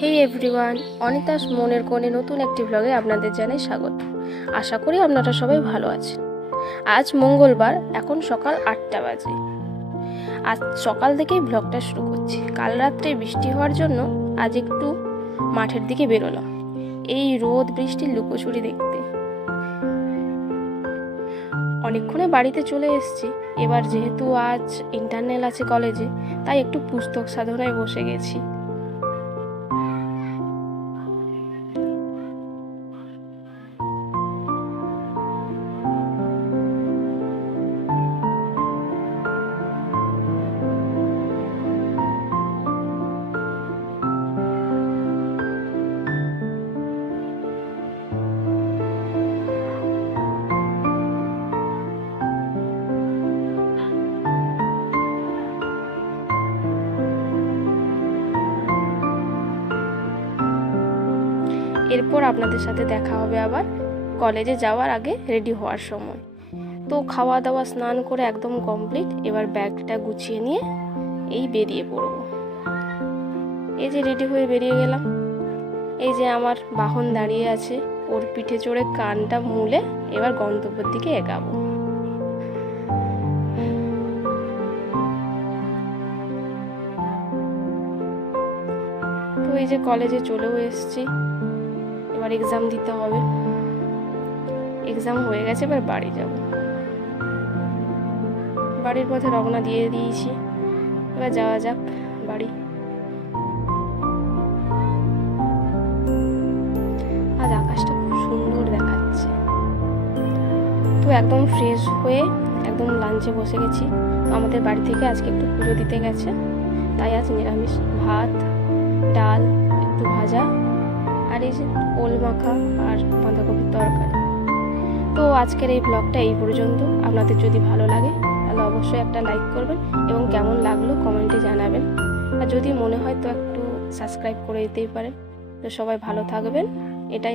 হেই everyone, Anita's মনের কোণে নতুন একটি ব্লগে আপনাদের জানাই স্বাগত। আশা করি আপনারা সবাই ভালো আছেন। আজ মঙ্গলবার, এখন সকাল 8টা বাজে। আজ সকাল থেকেই ব্লগটা শুরু করছি। কাল রাত্রে বৃষ্টি হওয়ার জন্য আজ একটু মাঠের দিকে বেরোলাম এই রোদ বৃষ্টির লুকোচুরি দেখতে। অনেকক্ষণে বাড়িতে চলে এসেছি। এবার যেহেতু আজ ইন্টারনাল আছে কলেজে, তাই একটু পুস্তক সাধনায় বসে গেছি। এরপর আপনাদের সাথে দেখা হবে আবার কলেজে যাওয়ার আগে রেডি হওয়ার সময়। তো খাওয়া দাওয়া স্নান করে একদম কমপ্লিট। এবার ব্যাগটা গুছিয়ে নিয়ে এই বেরিয়ে পড়ব। এই যে রেডি হয়ে বেরিয়ে গেলাম। এই যে আমার বাহন দাঁড়িয়ে আছে, ওর পিঠে চড়ে কানটা মুলে এবার গন্তব্যের দিকে এগাবো। তো এই যে কলেজে চলেও এসেছি। এবার এক্সাম দিতে হবে। এক্সাম হয়ে গেছে, এবার বাড়ি যাব। বাড়ির পথে রওনা দিয়ে দিয়েছি। এবার যাওয়া যাক বাড়ি। আজ আকাশটা খুব সুন্দর দেখাচ্ছে। তো একদম ফ্রেশ হয়ে একদম লাঞ্চে বসে গেছি। তো আমাদের বাড়ি থেকে আজকে একটু পুজো দিতে গেছে, তাই আজ নিরামিষ ভাত, ডাল, একটু ভাজা আর এই যে ওল মাখা আর বাঁধাকপির তরকারি। তো আজকের এই ব্লগটা এই পর্যন্ত। আপনাদের যদি ভালো লাগে তাহলে অবশ্যই একটা লাইক করবেন এবং কেমন লাগলো কমেন্টে জানাবেন। আর যদি মনে হয় তো একটু সাবস্ক্রাইব করে দিতেই পারেন। তো সবাই ভালো থাকবেন, এটাই।